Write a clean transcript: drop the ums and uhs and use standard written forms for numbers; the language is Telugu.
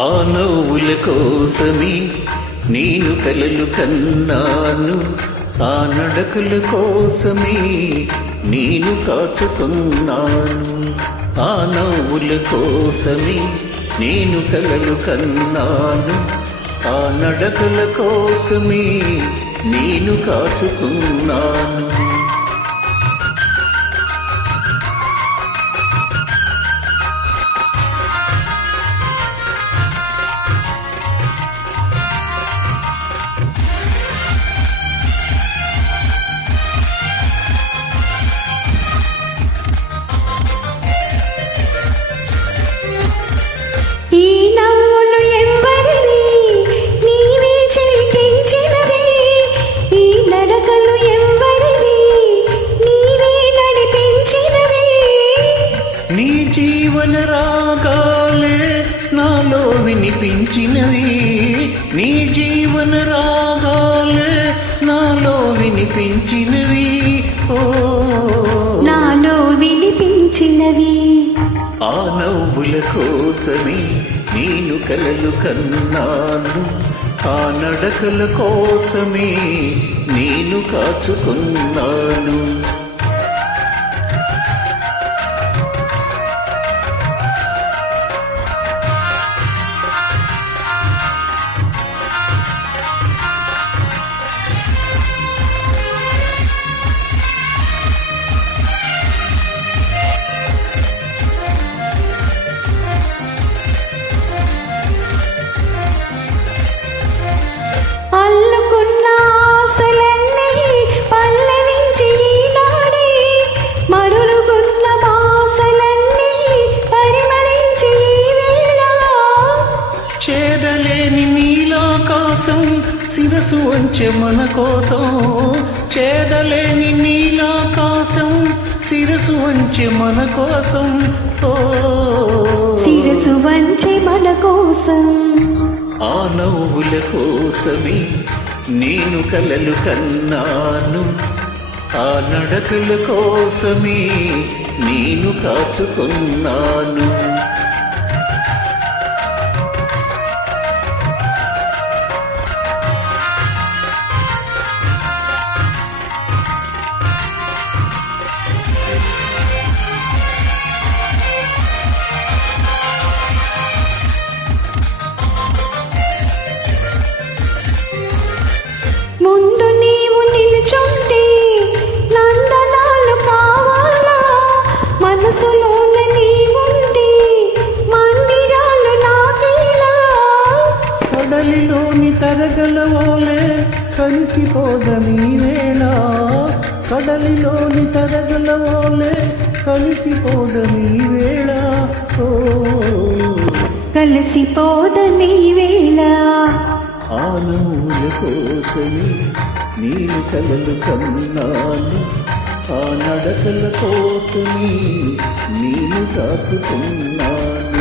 ఆ నవ్వుల కోసమే నేను కలలు కన్నాను, ఆ నడకల కోసమే నేను కాచుకున్నాను. ఆ నవ్వుల కోసమే నేను కలలు కన్నాను, ఆ నడకల కోసమే నేను కాచుకున్నాను. నీ జీవన రాగాలే నాలో వినిపించినవి, నీ జీవన రాగాలే నాలో వినిపించినవి, ఓ నాలో వినిపించినవి. ఆ నవ్వుల కోసమే నేను కలలు కన్నాను, ఆ నడకల కోసమే నేను కాచుకున్నాను. చేదలేని నీలాకాశం శిరసు వంచె మన కోసం, చేదలేని నీలాకాశం శిరసు వంచె మన కోసం, ఓ శిరసు వంచె మన కోసం. ఆ నవ్వుల కోసమే నేను కలలు కన్నాను, ఆ నడకల కోసమే నేను కాచుకున్నాను. ముందు నీవు నిలుచుంటే నందనాలు కావాలా, మనసులోన నీవుండి మందిరాలు నాకేలా. కడలిలోని తరగలవోలే కలిసిపోదని వేళ, కడలిలోని తరగలవోలే కలిసిపోదని వేళ, ఓ కలిసిపోదని వేళ. ఆ నవ్వుల కోసమే నేను కలలు కన్నాను, ఆ నడకల కోసమే నేను కాచుకున్నాను.